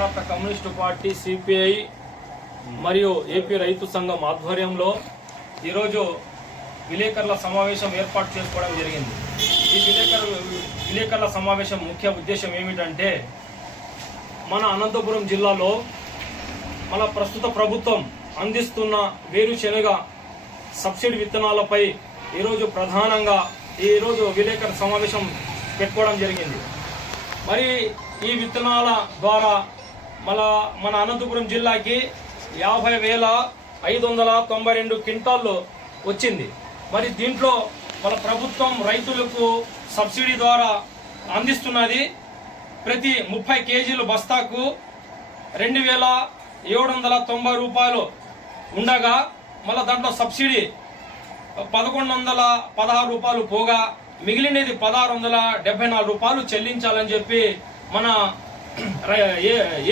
భారత communist party CPI మరియు AP రైతు సంఘం ఆధ్వర్యంలో ఈరోజు విలేకరుల సమావేశం ఏర్పాటు చేసుకోవడం జరిగింది. ఈ విలేకరు విలేకరుల సమావేశం ముఖ్య ఉద్దేశం ఏమిటంటే మన అనంతపురం జిల్లాలో మన ప్రస్తుత ప్రభుత్వం అందిస్తున్న వేరుశెనగ సబ్సిడీ విత్తనాలపై ఈరోజు ప్రధానంగా ఈరోజు విలేకరుల సమావేశం పెట్టుకోవడం జరిగింది. మరి ఈ విత్తనాల ద్వారా మన మన అనంతపురం జిల్లాకి యాభై వేల ఐదు వందల తొంభై రెండు క్వింటాళ్ళు వచ్చింది. మరి దీంట్లో మన ప్రభుత్వం రైతులకు సబ్సిడీ ద్వారా అందిస్తున్నది ప్రతి ముప్పై కేజీలు బస్తాకు రెండు వేల ఏడు వందల తొంభై రూపాయలు ఉండగా మళ్ళీ దాంట్లో సబ్సిడీ పదకొండు వందల పదహారు రూపాయలు పోగా మిగిలినది పదహారు వందల డెబ్బై నాలుగు రూపాయలు చెల్లించాలని చెప్పి మన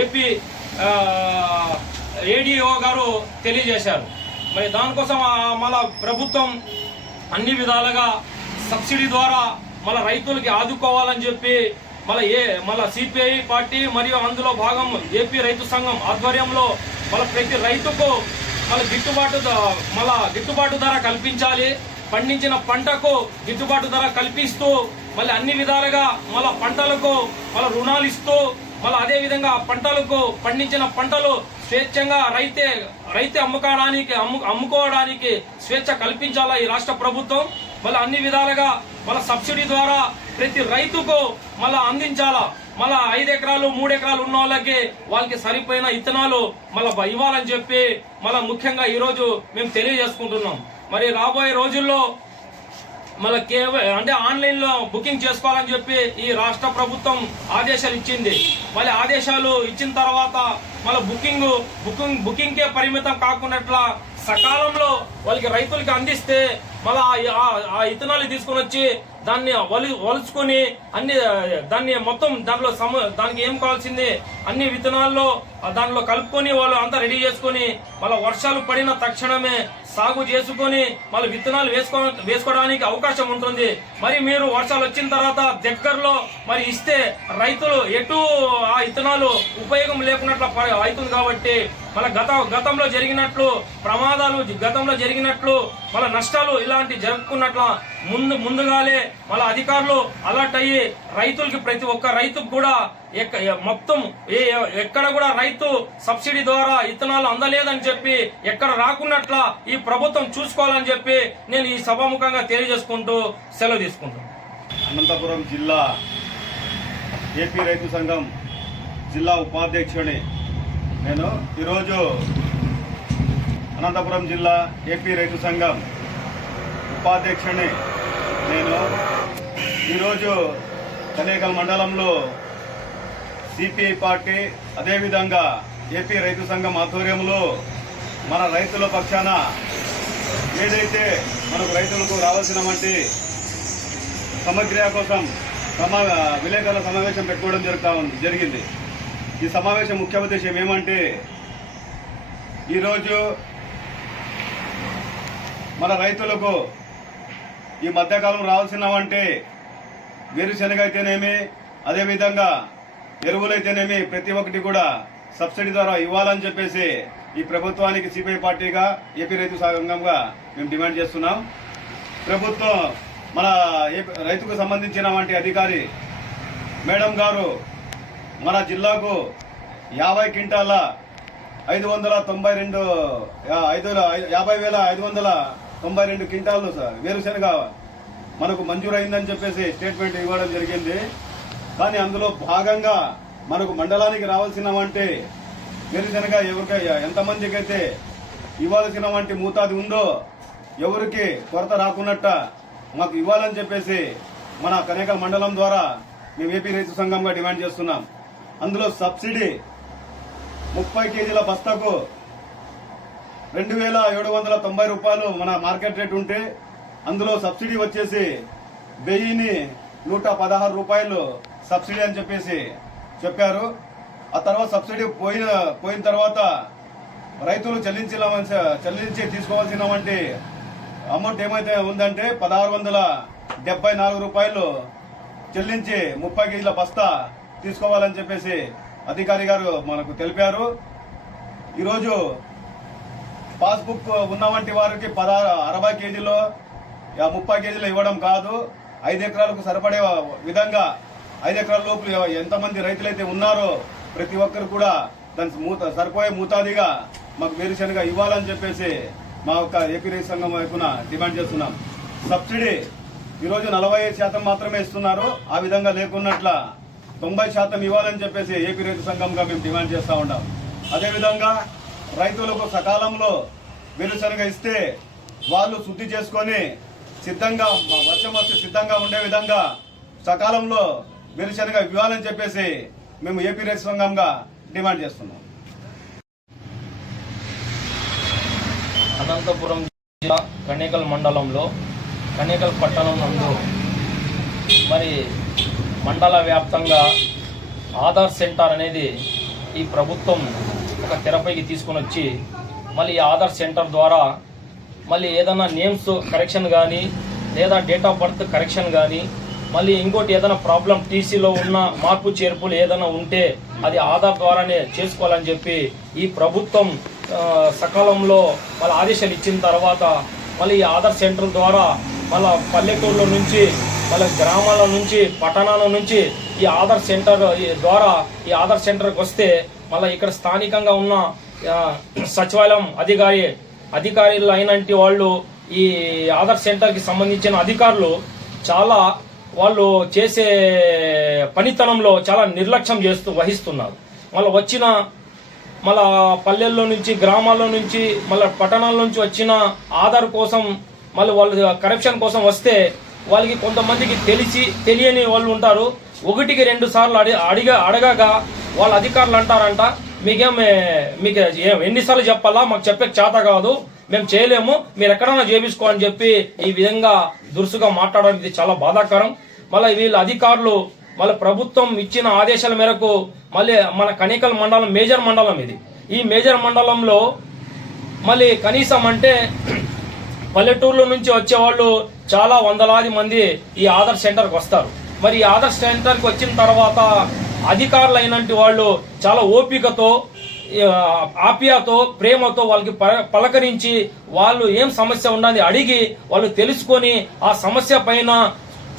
ఏపీ ఏడిఓ ఏడీఓ గారు తెలియజేశారు. మరి దానికోసం మళ్ళా ప్రభుత్వం అన్ని విధాలుగా సబ్సిడీ ద్వారా మళ్ళీ రైతులకి ఆదుకోవాలని చెప్పి మళ్ళీ ఏ మళ్ళీ సిపిఐ పార్టీ మరియు అందులో భాగం ఏపీ రైతు సంఘం ఆధ్వర్యంలో మళ్ళీ ప్రతి రైతుకు మళ్ళీ గిట్టుబాటు మళ్ళీ గిట్టుబాటు ధర కల్పించాలి. పండించిన పంటకు గిట్టుబాటు ధర కల్పిస్తూ మళ్ళీ అన్ని విధాలుగా మళ్ళీ పంటలకు మళ్ళీ రుణాలు ఇస్తూ మళ్ళీ అదే విధంగా పంటలకు పండించిన పంటలు స్వేచ్ఛంగా రైతే రైతే అమ్ముకోవడానికి అమ్ము అమ్ముకోవడానికి స్వేచ్ఛ కల్పించాలా ఈ రాష్ట్ర ప్రభుత్వం? మళ్ళీ అన్ని విధాలుగా మళ్ళీ సబ్సిడీ ద్వారా ప్రతి రైతుకు మళ్ళా అందించాలా? మళ్ళా ఐదు ఎకరాలు మూడు ఎకరాలు ఉన్న వాళ్ళకి వాళ్ళకి సరిపోయిన ఇత్తనాలు మళ్ళా ఇవ్వాలని చెప్పి మళ్ళా ముఖ్యంగా ఈరోజు మేము తెలియజేసుకుంటున్నాం. మరి రాబోయే రోజుల్లో మళ్ళీ కేవలం అంటే ఆన్లైన్లో బుకింగ్ చేసుకోవాలని చెప్పి ఈ రాష్ట్ర ప్రభుత్వం ఆదేశాలు ఇచ్చింది. మళ్ళీ ఆదేశాలు ఇచ్చిన తర్వాత మళ్ళీ బుకింగ్ బుకింగ్ బుకింగ్ కే పరిమితం కాకున్నట్లా సకాలంలో వాళ్ళకి రైతులకి అందిస్తే మళ్ళీ ఆ- ఆ- తీసుకుని తీసుకొని వచ్చి దాన్ని వలి వలుచుకొని అన్ని దాన్ని మొత్తం దాంట్లో సమ దానికి ఏం కావాల్సింది? అన్ని విత్తనాల్లో దానిలో కలుపుకొని వాళ్ళు అంతా రెడీ చేసుకొని మళ్ళీ వర్షాలు పడిన తక్షణమే సాగు చేసుకొని మళ్ళీ విత్తనాలు వేసుకో వేసుకోవడానికి అవకాశం ఉంటుంది. మరి మీరు వర్షాలు వచ్చిన తర్వాత దగ్గరలో మరి ఇస్తే రైతులు ఎటు ఆ విత్తనాలు ఉపయోగం లేకున్నట్లు అవుతుంది కాబట్టి మళ్ళీ గత గతంలో జరిగినట్లు ప్రమాదాలు గతంలో జరిగినట్లు మళ్ళీ నష్టాలు ఇలాంటి జరుపుకున్నట్ల ముందు ముందుగానే మళ్ళీ అధికారులు అలర్ట్ అయ్యి రైతులకి ప్రతి ఒక్క రైతుకు కూడా ఎక్క- మొత్తం ఏ ఎక్కడ కూడా రైతు సబ్సిడీ ద్వారా ఇత్తనాలు అందలేదని చెప్పి ఎక్కడ రాకున్నట్ల ఈ ప్రభుత్వం చూసుకోవాలని చెప్పి నేను ఈ సభాముఖంగా తెలియజేసుకుంటూ సెలవు తీసుకుంటాను అనంతపురం జిల్లా ఏపీ రైతు సంఘం జిల్లా ఉపాధ్యక్షుని నేను ఈరోజు అనంతపురం జిల్లా ఏపీ రైతు సంఘం ఉపాధ్యక్షుని నేను. ఈరోజు కనేకల్ మండలంలో సిపిఐ పార్టీ అదేవిధంగా ఏపీ రైతు సంఘం ఆధ్వర్యంలో మన రైతుల పక్షాన ఏదైతే మనకు రైతులకు రావాల్సిన వంటి సమగ్ర కోసం సమా విలేకరుల సమావేశం పెట్టుకోవడం జరుగుతా ఉంది జరిగింది. ఈ సమావేశం ముఖ్య ఉద్దేశం ఏమంటే ఈరోజు మన రైతులకు ఈ మధ్యకాలం రావాల్సినవంటే వేరుశనగ అయితేనేమి అదేవిధంగా ఎరువులైతేనేమి ప్రతి ఒక్కటి కూడా సబ్సిడీ ద్వారా ఇవ్వాలని చెప్పేసి ఈ ప్రభుత్వానికి సిపిఐ పార్టీగా ఏపీ రైతు సంఘంగా మేము డిమాండ్ చేస్తున్నాం. ప్రభుత్వం మన రైతుకు సంబంధించిన వంటి అధికారి మేడం గారు మన జిల్లాకు యాభై క్వింటాల ఐదు వందల తొంభై రెండు ఐదు యాభై వేల ఐదు వందల తొంభై రెండు క్వింటాలు సార్ వేరుశనగ మనకు మంజూరైందని చెప్పేసి స్టేట్మెంట్ ఇవ్వడం జరిగింది. కానీ అందులో భాగంగా మనకు మండలానికి రావాల్సిన వంటి వేరుశనగ ఎవరికై ఎంతమందికైతే ఇవ్వాల్సిన వంటి మూతాది ఉందో ఎవరికి కొరత రాకున్నట్ట మాకు ఇవ్వాలని చెప్పేసి మన కనేకల్ మండలం ద్వారా మేము ఏపీ రైతు సంఘంగా డిమాండ్ చేస్తున్నాం. అందులో సబ్సిడీ ముప్పై కేజీల బస్తాకు రెండు వేల ఏడు వందల తొంభై రూపాయలు మన మార్కెట్ రేట్ ఉంటే అందులో సబ్సిడీ వచ్చేసి వెయ్యిని నూట పదహారు రూపాయలు సబ్సిడీ అని చెప్పేసి చెప్పారు. ఆ తర్వాత సబ్సిడీ పోయిన పోయిన తర్వాత రైతులు చెల్లించిన చెల్లించి తీసుకోవాల్సిన వంటి అమౌంట్ ఏమైతే ఉందంటే పదహారు వందల డెబ్బై నాలుగు రూపాయలు చెల్లించి ముప్పై కేజీల బస్తా తీసుకోవాలని చెప్పేసి అధికారి గారు మనకు తెలిపారు. ఈరోజు పాస్బుక్ ఉన్న వంటి వారికి పదహారు అరవై కేజీలు యా ముప్పై కేజీలు ఇవ్వడం కాదు. ఐదు ఎకరాలకు సరిపడే విధంగా ఐదు ఎకరాల లోపు ఎంతమంది రైతులైతే ఉన్నారో ప్రతి ఒక్కరు కూడా దాని మూత సరిపోయే మూతాదిగా మాకు వేరుశనగ ఇవ్వాలని చెప్పేసి మా యొక్క ఏపీ రైతు సంఘం వైపున డిమాండ్ చేస్తున్నాం. సబ్సిడీ ఈరోజు నలభై ఐదు శాతం మాత్రమే ఇస్తున్నారు. ఆ విధంగా లేకున్నట్ల తొంభై శాతం ఇవ్వాలని చెప్పేసి ఏపీ రైతు సంఘంగా మేము డిమాండ్ చేస్తా ఉన్నాం. అదేవిధంగా రైతులకు సకాలంలో వేరుశనగ ఇస్తే వాళ్ళు శుద్ధి చేసుకొని సిద్ధంగా వర్షం వస్తే సిద్ధంగా ఉండే విధంగా సకాలంలో వేరుశనగ ఇవ్వాలని చెప్పేసి మేము ఏపీ రైతు సంఘంగా డిమాండ్ చేస్తున్నాం. అనంతపురం జిల్లా కనేకల్ మండలంలో కనేకల్ పట్టణం నందు మరి మండల వ్యాప్తంగా ఆధార్ సెంటర్ అనేది ఈ ప్రభుత్వం ఒక తెరపైకి తీసుకొని వచ్చి మళ్ళీ ఈ ఆధార్ సెంటర్ ద్వారా మళ్ళీ ఏదైనా నేమ్స్ కరెక్షన్ కానీ లేదా డేట్ ఆఫ్ బర్త్ కరెక్షన్ కానీ మళ్ళీ ఇంకోటి ఏదైనా ప్రాబ్లం టీసీలో ఉన్న మార్పు చేర్పులు ఏదైనా ఉంటే అది ఆధార్ ద్వారానే చేసుకోవాలని చెప్పి ఈ ప్రభుత్వం సకాలంలో మళ్ళీ ఆదేశాలు ఇచ్చిన తర్వాత మళ్ళీ ఈ ఆధార్ సెంటర్ ద్వారా మళ్ళీ పల్లెటూరులో నుంచి మళ్ళీ గ్రామాల నుంచి పట్టణాల నుంచి ఈ ఆధార్ సెంటర్ ద్వారా ఈ ఆధార్ సెంటర్కి వస్తే మళ్ళీ ఇక్కడ స్థానికంగా ఉన్న సచివాలయం అధికారి అధికారులు అయినంటి వాళ్ళు ఈ ఆధార్ సెంటర్కి సంబంధించిన అధికారులు చాలా వాళ్ళు చేసే పనితనంలో చాలా నిర్లక్ష్యం చేస్తూ వహిస్తున్నారు. మళ్ళీ వచ్చిన మళ్ళా పల్లెల్లో నుంచి గ్రామాల్లో నుంచి మళ్ళీ పట్టణాల నుంచి వచ్చిన ఆధార్ కోసం మళ్ళీ వాళ్ళు కరప్షన్ కోసం వస్తే వాళ్ళకి కొంతమందికి తెలిసి తెలియని వాళ్ళు ఉంటారు. ఒకటికి రెండు సార్లు అడి అడిగా అడగగా వాళ్ళ అధికారులు అంటారంట మీకేం మీకు ఎన్నిసార్లు చెప్పాలా? మాకు చెప్పే చేత కాదు. మేము చేయలేము. మీరు ఎక్కడైనా చేపించుకో అని చెప్పి ఈ విధంగా దురుసుగా మాట్లాడడం ఇది చాలా బాధాకరం. మళ్ళీ వీళ్ళ అధికారులు మళ్ళీ ప్రభుత్వం ఇచ్చిన ఆదేశాల మేరకు మళ్ళీ మన కనికల్ మండలం మేజర్ మండలం ఇది. ఈ మేజర్ మండలంలో మళ్ళీ కనీసం అంటే పల్లెటూర్ల నుంచి వచ్చేవాళ్ళు చాలా వందలాది మంది ఈ ఆధార్ సెంటర్కి వస్తారు. మరి ఈ ఆధార్ సెంటర్కి వచ్చిన తర్వాత అధికారులు అయినటువంటి వాళ్ళు చాలా ఓపికతో ఆప్యాతో ప్రేమతో వాళ్ళకి ప- పలకరించి వాళ్ళు ఏం సమస్య ఉన్నది అడిగి వాళ్ళు తెలుసుకొని ఆ సమస్య పైన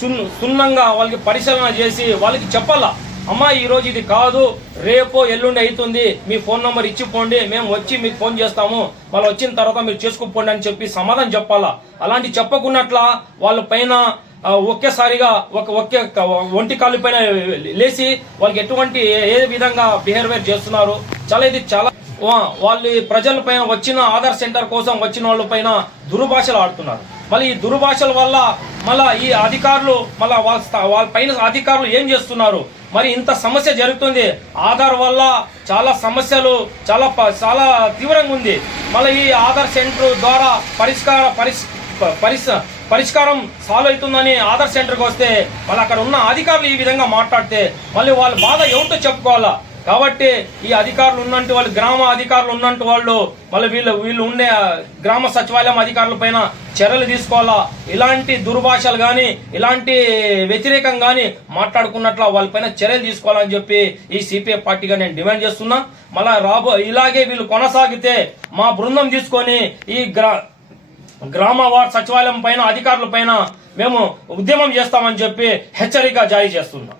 చున్- సున్నంగా వాళ్ళకి పరిశీలన చేసి వాళ్ళకి చెప్పాలా? అమ్మా ఈ రోజు ఇది కాదు. రేపో ఎల్లుండి అవుతుంది మీ ఫోన్ నంబర్ ఇచ్చిపోండి మేము వచ్చి మీకు ఫోన్ చేస్తాము. వాళ్ళు వచ్చిన తర్వాత మీరు చేసుకుపోండి అని చెప్పి సమాధానం చెప్పాలా? అలాంటి చెప్పకున్నట్లా వాళ్ళ పైన ఒకేసారిగా ఒక ఒకే ఒంటి కాలు పైన లేచి వాళ్ళకి ఎటువంటి ఏ- విధంగా బిహేవియర్ చేస్తున్నారు? చాలా ఇది చాలా వా- వాళ్ళు ప్రజల పైన వచ్చిన ఆధార్ సెంటర్ కోసం వచ్చిన వాళ్ళ పైన దురుభాషలు ఆడుతున్నారు. మళ్ళీ ఈ దుర్భాషల వల్ల మళ్ళా ఈ అధికారులు మళ్ళా వాళ్ళ వాళ్ళ పైన అధికారులు ఏం చేస్తున్నారు? మరి ఇంత సమస్య జరుగుతుంది. ఆధార్ వల్ల చాలా సమస్యలు చాలా ప- చాలా తీవ్రంగా ఉంది. మళ్ళీ ఈ ఆధార్ సెంటర్ ద్వారా పరిష్కార పరిస్ ప- పరిస్ పరిష్కారం సాల్వ్ అవుతుందని ఆధార్ సెంటర్కి వస్తే మళ్ళీ అక్కడ ఉన్న అధికారులు ఈ విధంగా మాట్లాడితే మళ్ళీ వాళ్ళ బాధ ఎవరితో చెప్పుకోవాలా? కాబట్టి ఈ అధికారులు ఉన్నట్టు వాళ్ళు గ్రామ అధికారులు ఉన్నట్టు వాళ్ళు మళ్ళీ వీళ్ళు వీళ్ళు ఉండే గ్రామ సచివాలయం అధికారుల పైన చర్యలు తీసుకోవాలా? ఇలాంటి దుర్భాషలు కానీ ఇలాంటి వ్యతిరేకం కానీ మాట్లాడుకున్నట్ల వాళ్ళపైన చర్యలు తీసుకోవాలని చెప్పి ఈ సిపిఐ పార్టీగా నేను డిమాండ్ చేస్తున్నా. మళ్ళా రాబో ఇలాగే వీళ్ళు కొనసాగితే మా బృందం తీసుకొని ఈ గ్రా గ్రామ వార్డ్ సచివాలయం పైన అధికారుల పైన మేము ఉద్యమం చేస్తామని చెప్పి హెచ్చరిక జారీ చేస్తున్నాం.